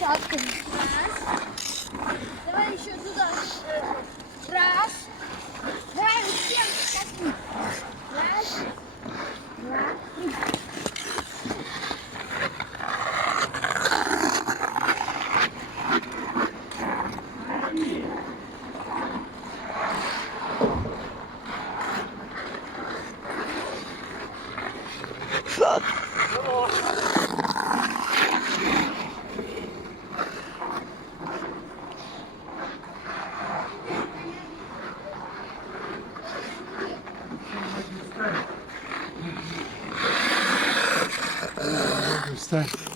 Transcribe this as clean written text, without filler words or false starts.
пятками. Раз. Давай еще туда. Раз. Давай всем. Раз. Два. Три. Встань.